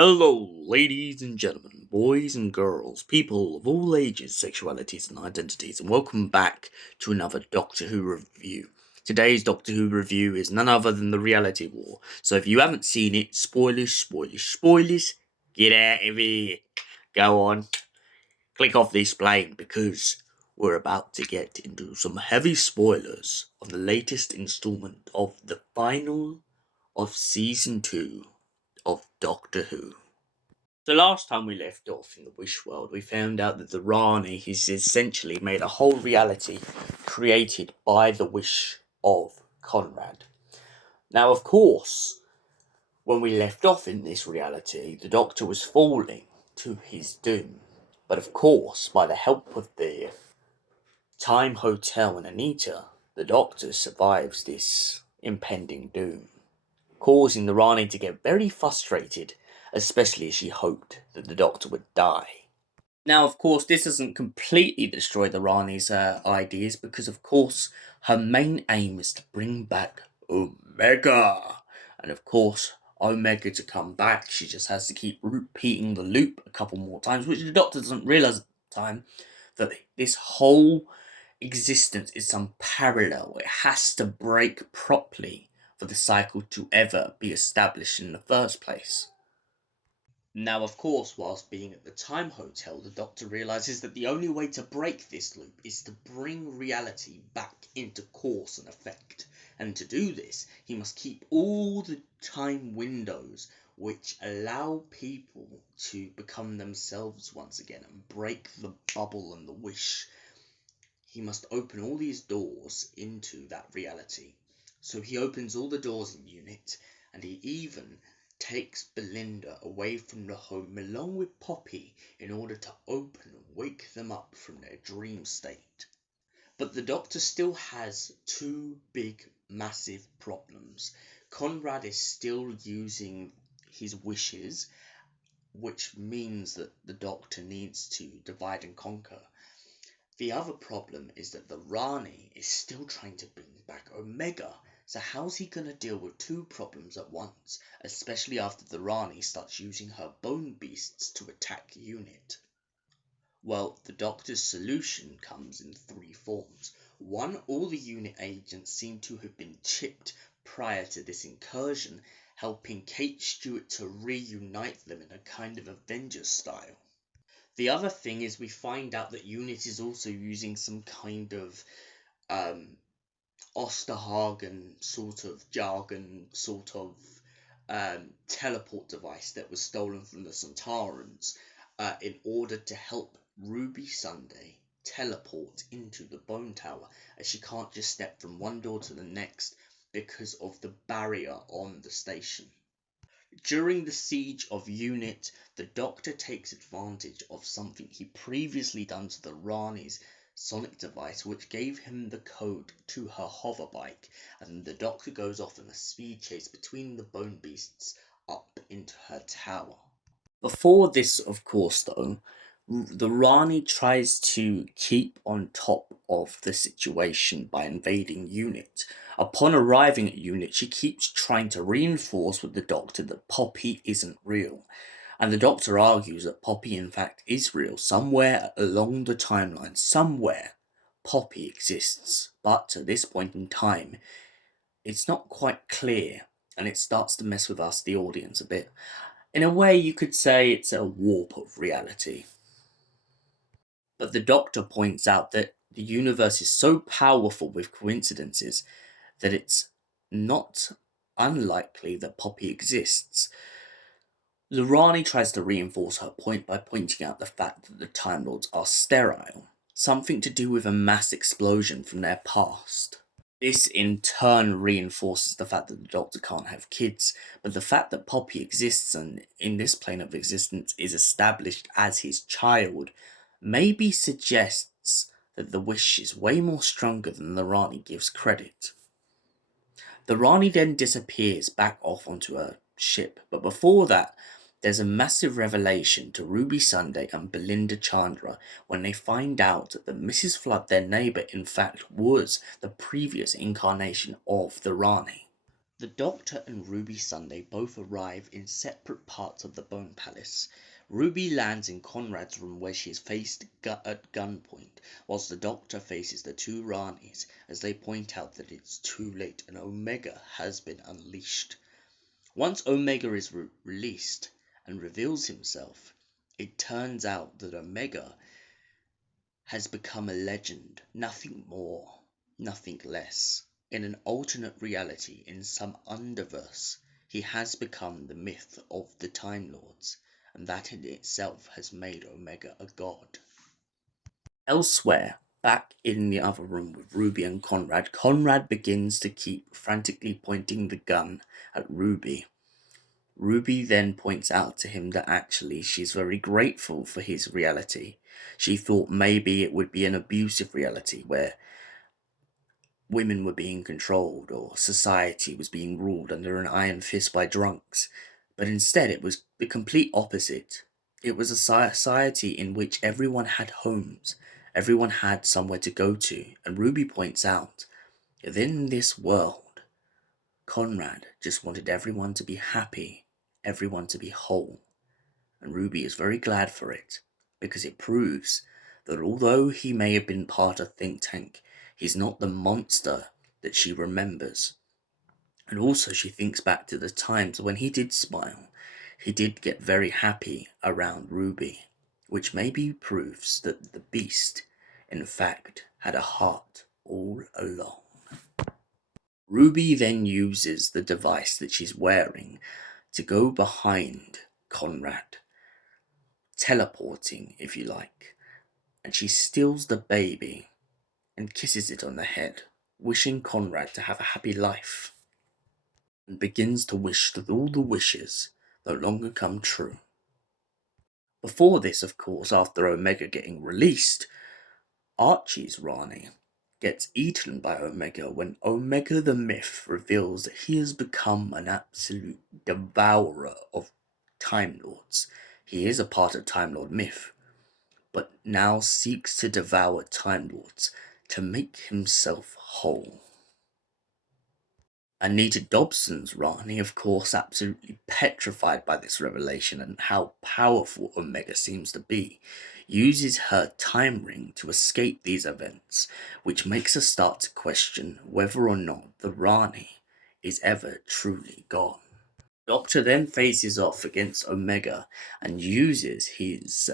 Hello, ladies and gentlemen, boys and girls, people of all ages, sexualities, and identities, and welcome back to another Doctor Who review. Today's Doctor Who review is none other than the Reality War, so if you haven't seen it, spoilers, get out of here. Go on, click off this plane, because we're about to get into some heavy spoilers on the latest installment of the final of Season 2 of Doctor Who. So last time we left off in the Wish World, we found out that the Rani has essentially made a whole reality created by the wish of Conrad. Now, of course, when we left off in this reality, the Doctor was falling to his doom. But of course, by the help of the Time Hotel and Anita, the Doctor survives this impending doom, causing the Rani to get very frustrated, especially as she hoped that the Doctor would die. Now, of course, this doesn't completely destroy the Rani's ideas, because, of course, her main aim is to bring back Omega. And, of course, Omega to come back, she just has to keep repeating the loop a couple more times, which the Doctor doesn't realise at the time, that this whole existence is some parallel. It has to break properly for the cycle to ever be established in the first place. Now, of course, whilst being at the Time Hotel, the Doctor realises that the only way to break this loop is to bring reality back into cause and effect. And to do this, he must keep all the time windows which allow people to become themselves once again and break the bubble and the wish. He must open all these doors into that reality. So he opens all the doors in Unit, and he even takes Belinda away from the home along with Poppy in order to open and wake them up from their dream state. But the Doctor still has two big, massive problems. Conrad is still using his wishes, which means that the Doctor needs to divide and conquer. The other problem is that the Rani is still trying to bring back Omega. So how's he going to deal with two problems at once, especially after the Rani starts using her bone beasts to attack Unit? Well, the Doctor's solution comes in three forms. One, all the Unit agents seem to have been chipped prior to this incursion, helping Kate Stewart to reunite them in a kind of Avengers style. The other thing is we find out that Unit is also using some kind of Osterhagen sort of jargon, sort of teleport device that was stolen from the Sontarans in order to help Ruby Sunday teleport into the Bone Tower, as she can't just step from one door to the next because of the barrier on the station. During the siege of Unit, the Doctor takes advantage of something he previously done to the Rani's sonic device, which gave him the code to her hoverbike, and the Doctor goes off in a speed chase between the bone beasts up into her tower. Before this, of course, though, the Rani tries to keep on top of the situation by invading Unit. Upon arriving at Unit, she keeps trying to reinforce with the Doctor that Poppy isn't real. And the Doctor argues that Poppy in fact is real. Somewhere along the timeline, somewhere, Poppy exists. But at this point in time, it's not quite clear, and it starts to mess with us, the audience, a bit. In a way, you could say it's a warp of reality. But the Doctor points out that the universe is so powerful with coincidences that it's not unlikely that Poppy exists. The Rani tries to reinforce her point by pointing out the fact that the Time Lords are sterile, something to do with a mass explosion from their past. This in turn reinforces the fact that the Doctor can't have kids, but the fact that Poppy exists and in this plane of existence is established as his child maybe suggests that the wish is way more stronger than the Rani gives credit. The Rani then disappears back off onto her ship, but before that, there's a massive revelation to Ruby Sunday and Belinda Chandra when they find out that Mrs. Flood, their neighbour, in fact was the previous incarnation of the Rani. The Doctor and Ruby Sunday both arrive in separate parts of the Bone Palace. Ruby lands in Conrad's room where she is faced at gunpoint, whilst the Doctor faces the two Ranis as they point out that it's too late and Omega has been unleashed. Once Omega is released and reveals himself, it turns out that Omega has become a legend, nothing more, nothing less. In an alternate reality, in some underverse, he has become the myth of the Time Lords, and that in itself has made Omega a god. Elsewhere, back in the other room with Ruby and Conrad, Conrad begins to keep frantically pointing the gun at Ruby. Ruby then points out to him that actually she's very grateful for his reality. She thought maybe it would be an abusive reality where women were being controlled or society was being ruled under an iron fist by drunks, but instead it was the complete opposite. It was a society in which everyone had homes, everyone had somewhere to go to, and Ruby points out that in this world, Conrad just wanted everyone to be happy, everyone to be whole, and Ruby is very glad for it, because it proves that although he may have been part of Think Tank, he's not the monster that she remembers. And also she thinks back to the times when he did smile, he did get very happy around Ruby, which maybe proves that the beast, in fact, had a heart all along. Ruby then uses the device that she's wearing to go behind Conrad, teleporting, if you like, and she steals the baby and kisses it on the head, wishing Conrad to have a happy life, and begins to wish that all the wishes no longer come true. Before this, of course, after Omega getting released, Archie's Rani gets eaten by Omega when Omega the Myth reveals that he has become an absolute devourer of Time Lords. He is a part of Time Lord myth, but now seeks to devour Time Lords to make himself whole. Anita Dobson's Rani, of course, absolutely petrified by this revelation and how powerful Omega seems to be, uses her time ring to escape these events, which makes her start to question whether or not the Rani is ever truly gone. Doctor then faces off against Omega and uses his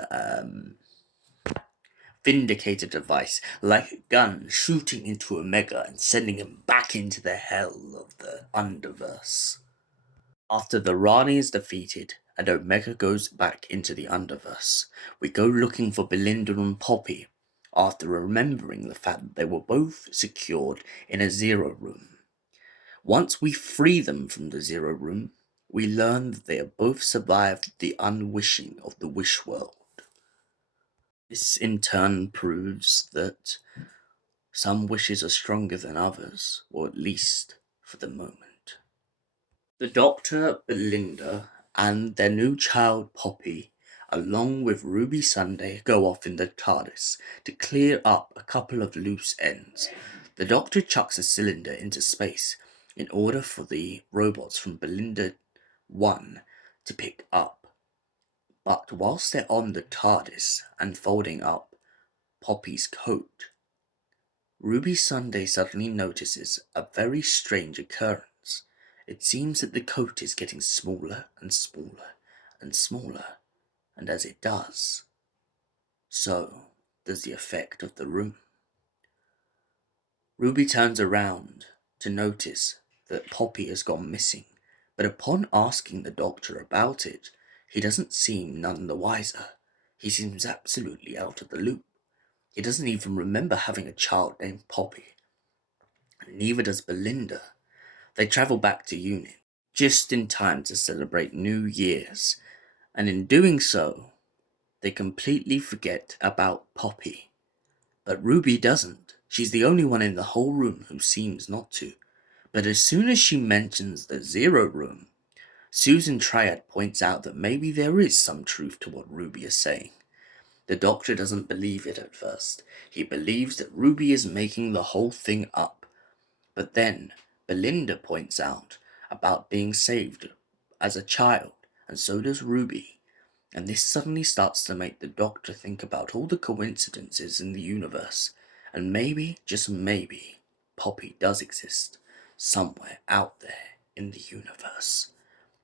Vindicator device like a gun, shooting into Omega and sending him back into the hell of the Underverse. After the Rani is defeated and Omega goes back into the Underverse, we go looking for Belinda and Poppy after remembering the fact that they were both secured in a Zero Room. Once we free them from the Zero Room, we learn that they have both survived the unwishing of the Wish World. This in turn proves that some wishes are stronger than others, or at least for the moment. The Doctor, Belinda, and their new child Poppy, along with Ruby Sunday, go off in the TARDIS to clear up a couple of loose ends. The Doctor chucks a cylinder into space in order for the robots from Belinda 1 to pick up. But whilst they're on the TARDIS and folding up Poppy's coat, Ruby Sunday suddenly notices a very strange occurrence. It seems that the coat is getting smaller and smaller and smaller, and as it does, so does the effect of the room. Ruby turns around to notice that Poppy has gone missing, but upon asking the Doctor about it, he doesn't seem none the wiser. He seems absolutely out of the loop. He doesn't even remember having a child named Poppy. Neither does Belinda. They travel back to Unit just in time to celebrate New Year's, and in doing so, they completely forget about Poppy. But Ruby doesn't. She's the only one in the whole room who seems not to. But as soon as she mentions the Zero Room, Susan Triad points out that maybe there is some truth to what Ruby is saying. The Doctor doesn't believe it at first. He believes that Ruby is making the whole thing up. But then Belinda points out about being saved as a child, and so does Ruby. And this suddenly starts to make the Doctor think about all the coincidences in the universe, and maybe, just maybe, Poppy does exist somewhere out there in the universe,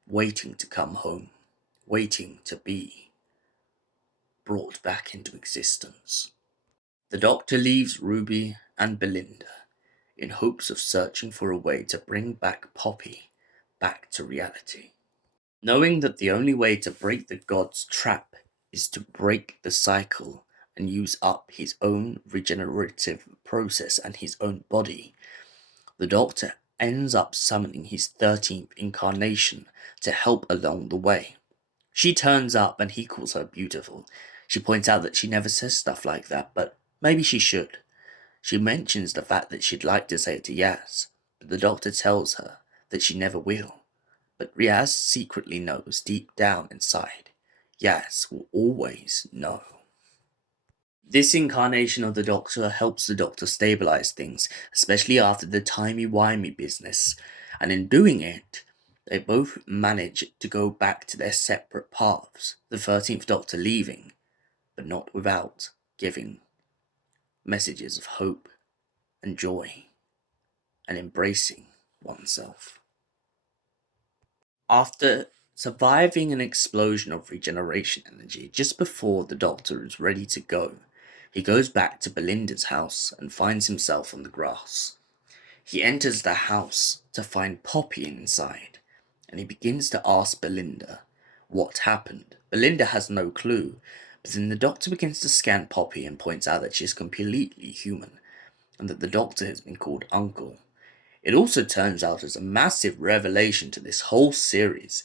waiting to come home, waiting to be brought back into existence. The Doctor leaves Ruby and Belinda in hopes of searching for a way to bring back Poppy back to reality. Knowing that the only way to break the god's trap is to break the cycle and use up his own regenerative process and his own body, the Doctor ends up summoning his 13th incarnation to help along the way. She turns up and he calls her beautiful. She points out that she never says stuff like that, but maybe she should. She mentions the fact that she'd like to say it to Yaz, but the Doctor tells her that she never will. But Yaz secretly knows deep down inside. Yaz will always know. This incarnation of the Doctor helps the Doctor stabilize things, especially after the timey-wimey business, and in doing it, they both manage to go back to their separate paths, the 13th Doctor leaving, but not without giving messages of hope and joy and embracing oneself. After surviving an explosion of regeneration energy just before the Doctor is ready to go, he goes back to Belinda's house and finds himself on the grass. He enters the house to find Poppy inside, and he begins to ask Belinda what happened. Belinda has no clue, but then the Doctor begins to scan Poppy and points out that she is completely human, and that the Doctor has been called Uncle. It also turns out as a massive revelation to this whole series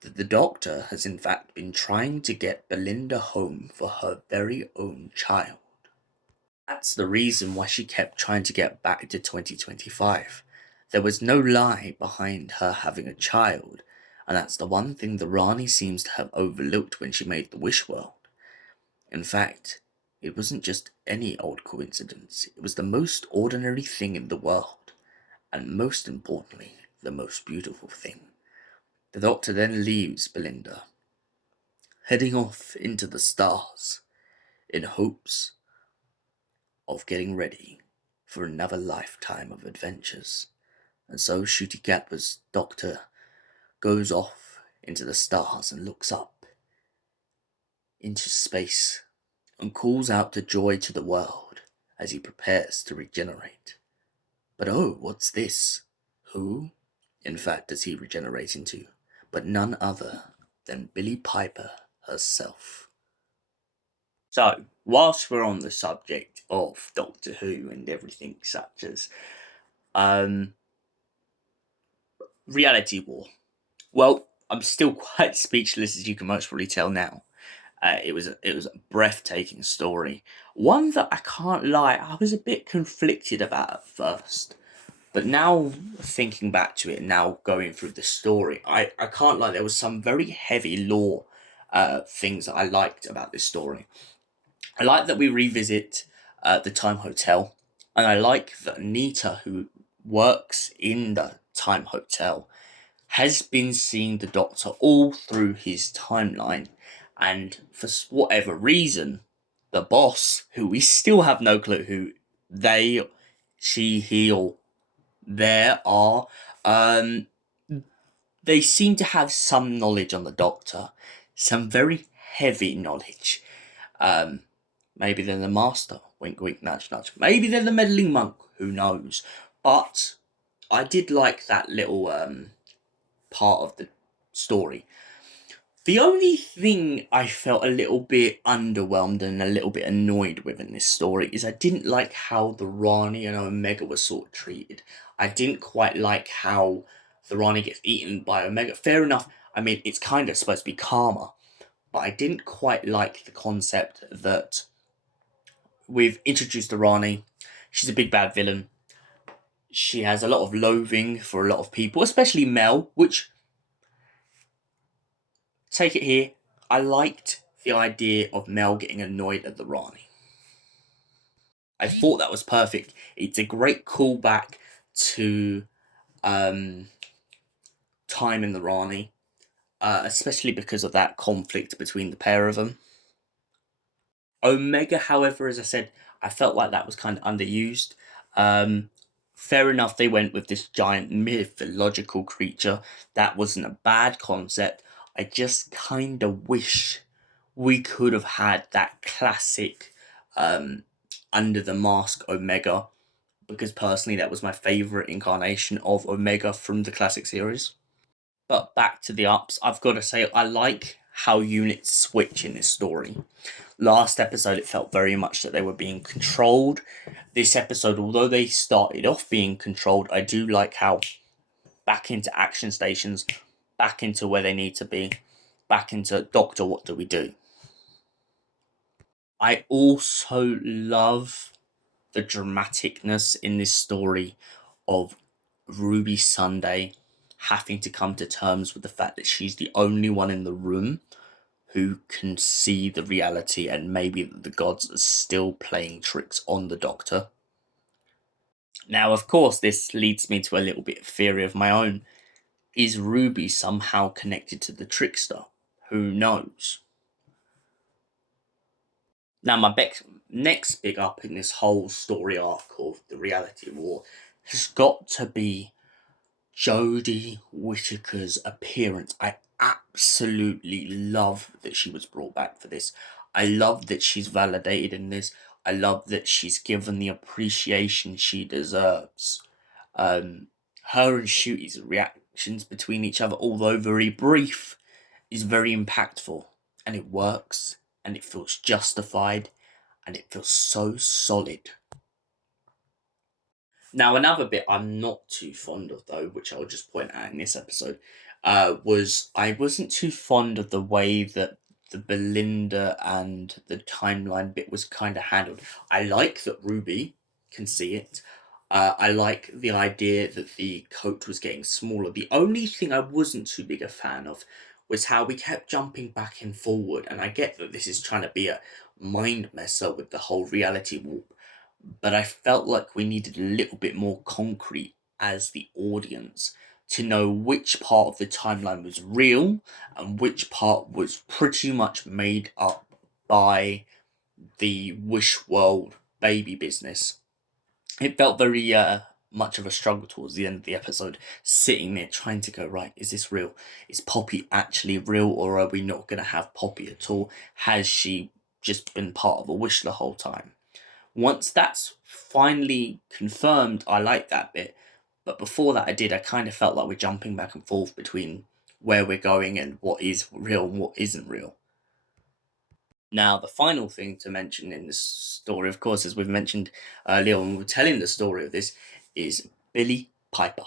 that the Doctor has in fact been trying to get Belinda home for her very own child. That's the reason why she kept trying to get back to 2025. There was no lie behind her having a child, and that's the one thing the Rani seems to have overlooked when she made the Wish World. In fact, it wasn't just any old coincidence, it was the most ordinary thing in the world, and most importantly, the most beautiful thing. The Doctor then leaves Belinda, heading off into the stars, in hopes of getting ready for another lifetime of adventures. And so Shooty Gapper's Doctor goes off into the stars and looks up into space and calls out the joy to the world as he prepares to regenerate. But oh, what's this? Who, in fact, does he regenerate into? But none other than Billie Piper herself. So, whilst we're on the subject of Doctor Who and everything such as reality war, well, I'm still quite speechless, as you can most probably tell now. It was a breathtaking story, one that I can't lie, I was a bit conflicted about at first. But now thinking back to it, now going through the story, I can't lie, there was some very heavy lore things that I liked about this story. I like that we revisit the Time Hotel, and I like that Anita, who works in the Time Hotel, has been seeing the Doctor all through his timeline, and for whatever reason, the boss, who we still have no clue who they, she, he, or there are, they seem to have some knowledge on the Doctor, some very heavy knowledge. Maybe they're the master, wink wink nudge nudge. Maybe they're the meddling monk, who knows. But I did like that little part of the story. The only thing I felt a little bit underwhelmed and a little bit annoyed with in this story is I didn't like how the Rani and Omega were sort of treated. I didn't quite like how the Rani gets eaten by Omega. Fair enough, I mean, it's kind of supposed to be karma, but I didn't quite like the concept that we've introduced the Rani. She's a big bad villain. She has a lot of loathing for a lot of people, especially Mel, which, take it here, I liked the idea of Mel getting annoyed at the Rani. I thought that was perfect. It's a great callback to time in the Rani, especially because of that conflict between the pair of them. Omega, however, as I said, I felt like that was kind of underused. Um, Fair enough, they went with this giant mythological creature. That wasn't a bad concept. I just kind of wish we could have had that classic um, under the mask Omega, because personally, that was my favorite incarnation of Omega from the classic series. But back to the ups, I've got to say, I like how units switch in this story. Last episode, it felt very much that they were being controlled. This episode, although they started off being controlled, I do like how back into action stations, back into where they need to be, back into Doctor, what do we do? I also love the dramaticness in this story of Ruby Sunday having to come to terms with the fact that she's the only one in the room who can see the reality, and maybe the gods are still playing tricks on the Doctor. Now, of course, this leads me to a little bit of theory of my own. Is Ruby somehow connected to the Trickster? Who knows? Now, my next big up in this whole story arc of the reality war has got to be Jodie Whittaker's appearance. I absolutely love that she was brought back for this. I love that she's validated in this. I love that she's given the appreciation she deserves. Her and Shootie's reactions between each other, although very brief, is very impactful, and it works, and it feels justified, and it feels so solid. Now, another bit I'm not too fond of, though, which I'll just point out in this episode, was I wasn't too fond of the way that the Belinda and the timeline bit was kind of handled. I like that Ruby can see it. I like the idea that the coat was getting smaller. The only thing I wasn't too big a fan of was how we kept jumping back and forward. And I get that this is trying to be a mind messer with the whole reality warp, but I felt like we needed a little bit more concrete as the audience to know which part of the timeline was real and which part was pretty much made up by the Wish World baby business. It felt very much of a struggle towards the end of the episode, sitting there trying to go, right, is this real? Is Poppy actually real, or are we not going to have Poppy at all? Has she just been part of a wish the whole time? Once that's finally confirmed, I like that bit. But before that, I kind of felt like we're jumping back and forth between where we're going and what is real and what isn't real. Now, the final thing to mention in this story, of course, as we've mentioned earlier when we were telling the story of this, is Billy Piper.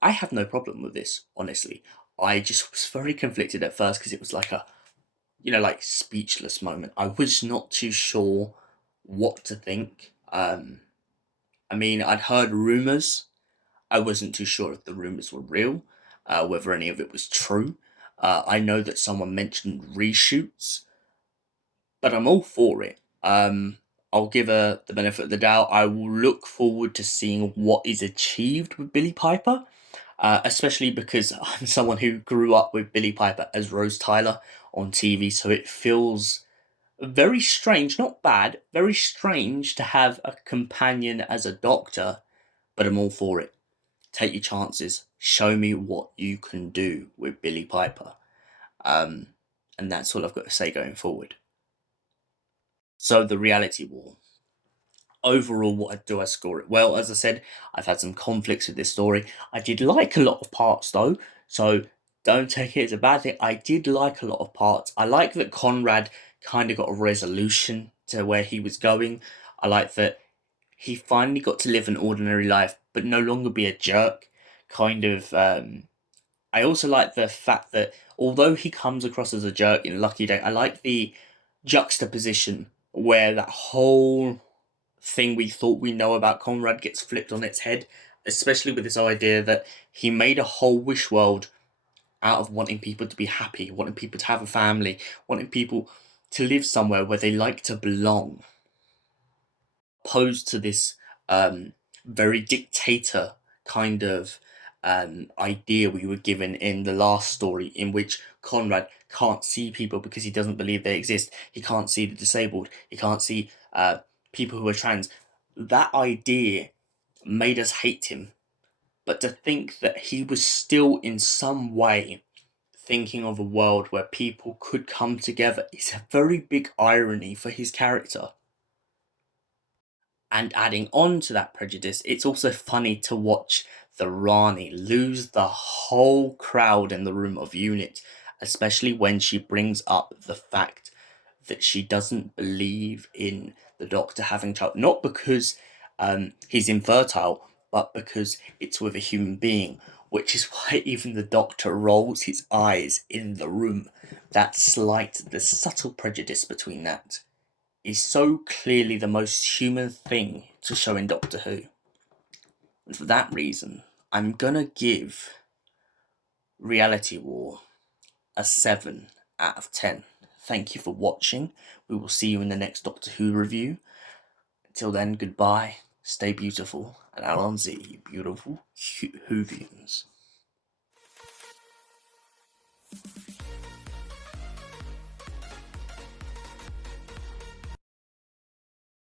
I have no problem with this, honestly. I just was very conflicted at first because it was like a, like speechless moment. I was not too sure what to think. I mean, I'd heard rumors. I wasn't too sure if the rumors were real, whether any of it was true. I know that someone mentioned reshoots, but I'm all for it. I'll give her the benefit of the doubt. I will look forward to seeing what is achieved with Billy Piper, especially because I'm someone who grew up with Billy Piper as Rose Tyler on TV, so it feels very strange, not bad, very strange to have a companion as a doctor, but I'm all for it. Take your chances. Show me what you can do with Billy Piper. Um, and that's all I've got to say going forward. So, the reality war. Overall, what do I score it? Well, as I said, I've had some conflicts with this story. I did like a lot of parts though, so don't take it as a bad thing. I did like a lot of parts. I like that Conrad kind of got a resolution to where he was going. I like that he finally got to live an ordinary life, but no longer be a jerk. Kind of. I also like the fact that although he comes across as a jerk in Lucky Day, I like the juxtaposition where that whole thing we thought we know about Conrad gets flipped on its head, especially with this idea that he made a whole wish world out of wanting people to be happy, wanting people to have a family, wanting people to live somewhere where they like to belong, opposed to this very dictator kind of idea we were given in the last story, in which Conrad can't see people because he doesn't believe they exist. He can't see the disabled. He can't see people who are trans. That idea made us hate him. But to think that he was still in some way thinking of a world where people could come together is a very big irony for his character. And adding on to that prejudice, it's also funny to watch the Rani lose the whole crowd in the room of unit, especially when she brings up the fact that she doesn't believe in the Doctor having child, not because he's infertile, but because it's with a human being, which is why even the Doctor rolls his eyes in the room. That slight, the subtle prejudice between that is so clearly the most human thing to show in Doctor Who. And for that reason, I'm gonna give Reality War a 7 out of 10. Thank you for watching. We will see you in the next Doctor Who review. Until then, goodbye, stay beautiful, and Alonzi, you beautiful Whovians.